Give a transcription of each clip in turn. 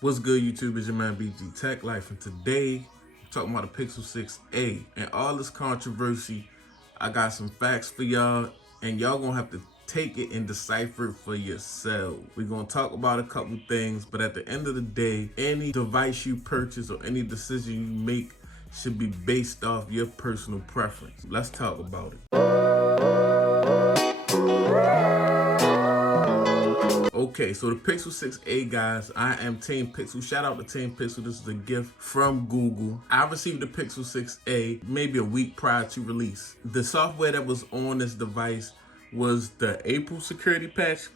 What's good, YouTube? It's your man BG Tech Life, and today we're talking about the Pixel 6a and all this controversy. I got some facts for y'all, and y'all gonna have to take it and decipher it for yourself. We're gonna talk about a couple things, but at the end of the day, any device you purchase or any decision you make should be based off your personal preference. Let's talk about it. Okay, so the Pixel 6a, guys, I am Team Pixel. Shout out to Team Pixel. This is a gift from Google. I received the Pixel 6a maybe a week prior to release. The software that was on this device was the April security patch.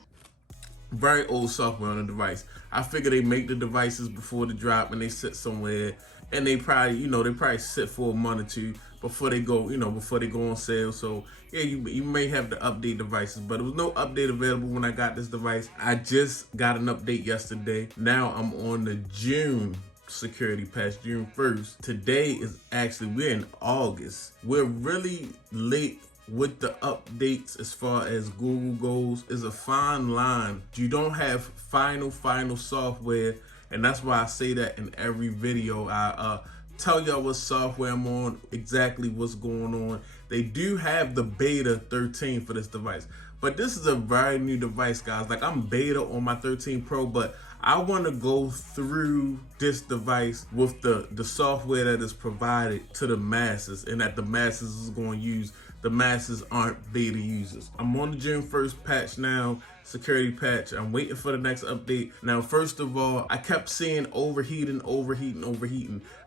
Very old software on the device. I figure they make the devices before the drop and they sit somewhere and they probably sit for a month or two before they go, before they go on sale. So yeah, you may have to update devices, but there was no update available when I got this device. I just got an update yesterday. Now I'm on the June security patch, June 1st. Today is we're in August. We're really late with the updates as far as Google goes. Is a fine line. You don't have final software, and that's why I say that in every video. I tell y'all what software I'm on, exactly what's going on. They do have the beta 13 for this device, but this is a very new device, guys. Like, I'm beta on my 13 Pro, but I want to go through this device with the software that is provided to the masses and that the masses is going to use. The masses aren't beta users. I'm on the June 1st patch now, security patch. I'm waiting for the next update. Now, first of all, I kept seeing overheating.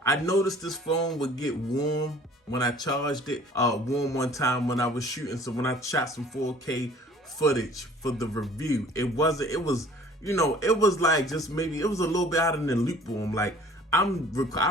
I noticed this phone would get warm when I charged it, warm one time when I was shooting. So when I shot some 4K footage for the review, it was like just maybe it was a little bit out in the lukewarm. Like, I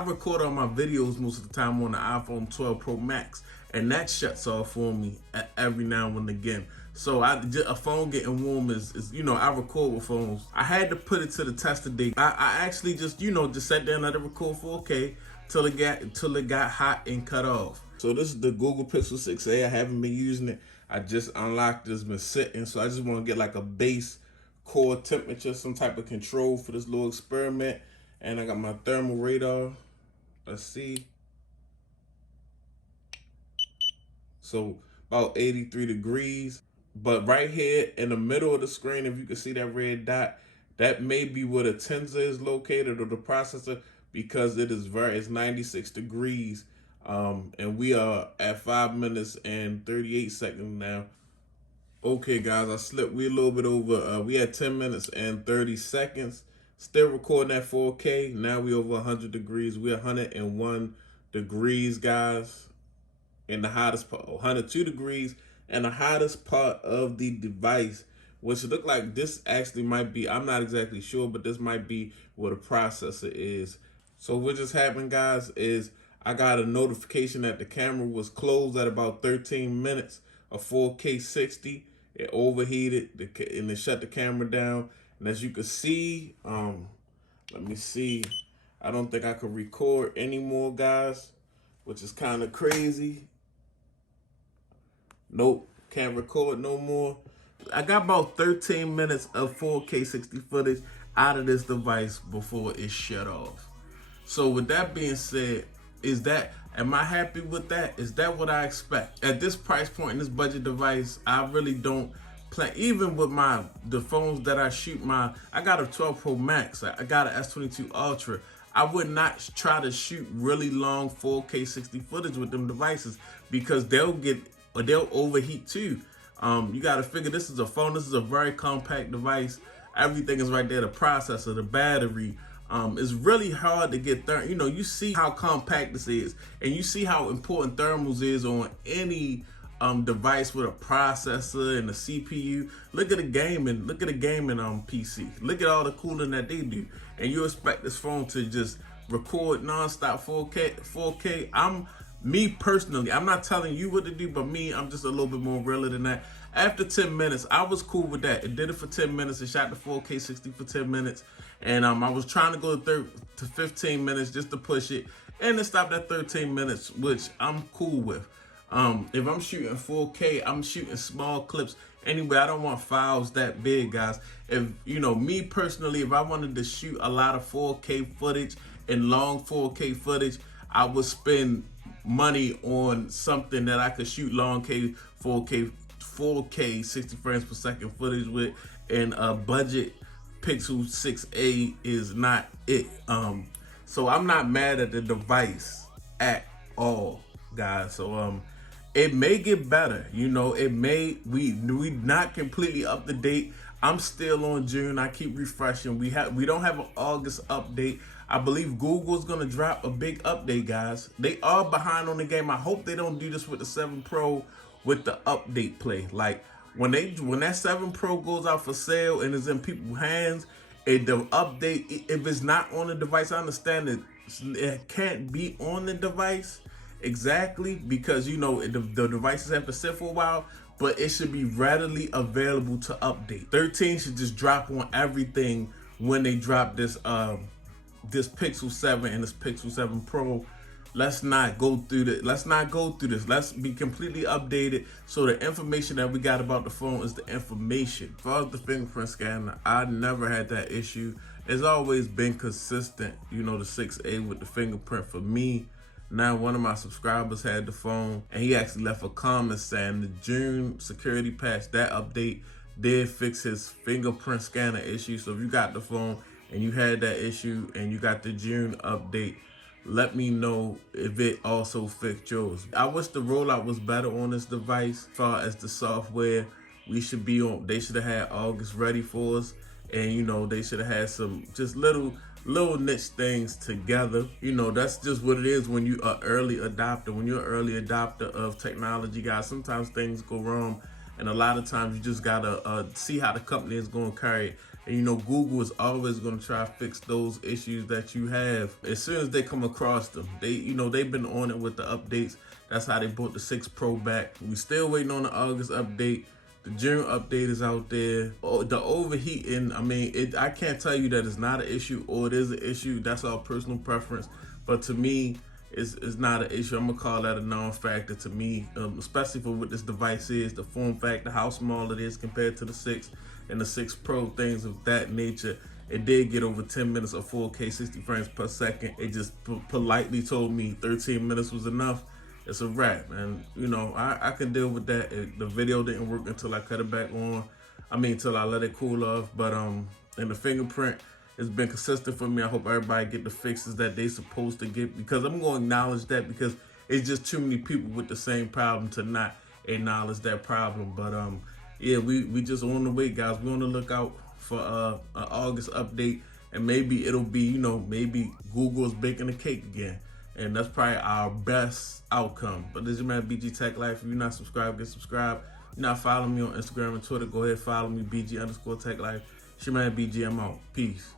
record all my videos most of the time on the iPhone 12 Pro Max, and that shuts off for me every now and again. So a phone getting warm is I record with phones. I had to put it to the test today. I actually just sat there and let it record 4K till it got hot and cut off. So this is the Google Pixel 6a. I haven't been using it. I just unlocked it. It's been sitting, so I just want to get like a base core temperature, some type of control for this little experiment. And I got my thermal radar. Let's see. So about 83 degrees. But right here in the middle of the screen, if you can see that red dot, that may be where the tensor is located, or the processor, because it's 96 degrees. And we are at 5 minutes and 38 seconds now. Okay, guys, I slipped. We a little bit over. We had 10 minutes and 30 seconds. Still recording at 4K. Now we over 100 degrees. We're 101 degrees, guys. In the hottest part, 102 degrees, and the hottest part of the device, which look like this actually might be, I'm not exactly sure, but this might be where the processor is. So what just happened, guys, is I got a notification that the camera was closed at about 13 minutes of 4K 60. It overheated and it shut the camera down. And as you can see, let me see. I don't think I could record anymore, guys, which is kind of crazy. Nope, can't record no more. I got about 13 minutes of 4K 60 footage out of this device before it shut off. So with that being said, am I happy with that? Is that what I expect? At this price point in this budget device, I really don't plan. Even with the phones that I shoot, I got a 12 Pro Max, I got an S22 Ultra. I would not try to shoot really long 4K 60 footage with them devices, because they'll overheat too. You got to figure, this is a phone. This is a very compact device. Everything is right there. The processor, the battery. It's really hard to get you see how compact this is, and you see how important thermals is on any device with a processor and a CPU. Look at the gaming PC. Look at all the cooling that they do, and you expect this phone to just record nonstop 4K. Me personally, I'm not telling you what to do, but I'm just a little bit more realer than that. After 10 minutes, I was cool with that. It did it for 10 minutes. It shot the 4K 60 for 10 minutes. And I was trying to go to 15 minutes just to push it. And it stopped at 13 minutes, which I'm cool with. If I'm shooting 4K, I'm shooting small clips Anyway, I don't want files that big, guys. If, you know, me personally, if I wanted to shoot a lot of 4K footage and long 4K footage, I would spend money on something that I could shoot long 4K 60 frames per second footage with, and a budget Pixel 6a is not it. So I'm not mad at the device at all, guys. So it may get better, you know. It may, we not completely up to date. I'm still on June. I keep refreshing. We don't have an August update. I believe Google's gonna drop a big update, guys. They are behind on the game. I hope they don't do this with the 7 Pro with the update play. Like when that 7 Pro goes out for sale and is in people's hands, and the update, if it's not on the device, I understand that it can't be on the device exactly, because you know the devices have to sit for a while, but it should be readily available to update. 13 should just drop on everything when they drop this this Pixel 7 and this Pixel 7 Pro. Let's not go through this. Let's be completely updated, so the information that we got about the phone is the information. As far as the fingerprint scanner, I never had that issue. It's always been consistent, you know, the 6A with the fingerprint for me. Now, one of my subscribers had the phone, and he actually left a comment saying the June security patch, that update did fix his fingerprint scanner issue. So if you got the phone and you had that issue and you got the June update, let me know if it also fixed yours. I wish the rollout was better on this device. As far as the software, they should have had August ready for us. And, you know, they should have had some just little niche things together. You know, that's just what it is when you are early adopter. When you're an early adopter of technology, guys, sometimes things go wrong. And a lot of times you just gotta see how the company is gonna carry it. And you know, Google is always gonna try to fix those issues that you have as soon as they come across them. They've been on it with the updates. That's how they brought the 6 Pro back. We still waiting on the August update. The June update is out there. The overheating, I mean, I can't tell you that it's not an issue or it is an issue. That's all personal preference. But to me, it's not an issue. I'm gonna call that a non-factor to me, especially for what this device is, the form factor, how small it is compared to the 6 and the 6 Pro, things of that nature. It did get over 10 minutes of 4K 60 frames per second. It just politely told me 13 minutes was enough. It's a wrap, and you know, I can deal with that. The video didn't work until I cut it back on. Until I let it cool off. But and the fingerprint has been consistent for me. I hope everybody get the fixes that they supposed to get, because I'm going to acknowledge that, because it's just too many people with the same problem to not acknowledge that problem. But yeah, we just on the way, guys. We on the lookout for an August update, and maybe it'll be, you know, maybe Google is baking a cake again. And that's probably our best outcome. But this is your man, BG Tech Life. If you're not subscribed, get subscribed. If you're not following me on Instagram and Twitter, go ahead, follow me, BG_Tech Life. It's your man, BG. I'm out. Peace.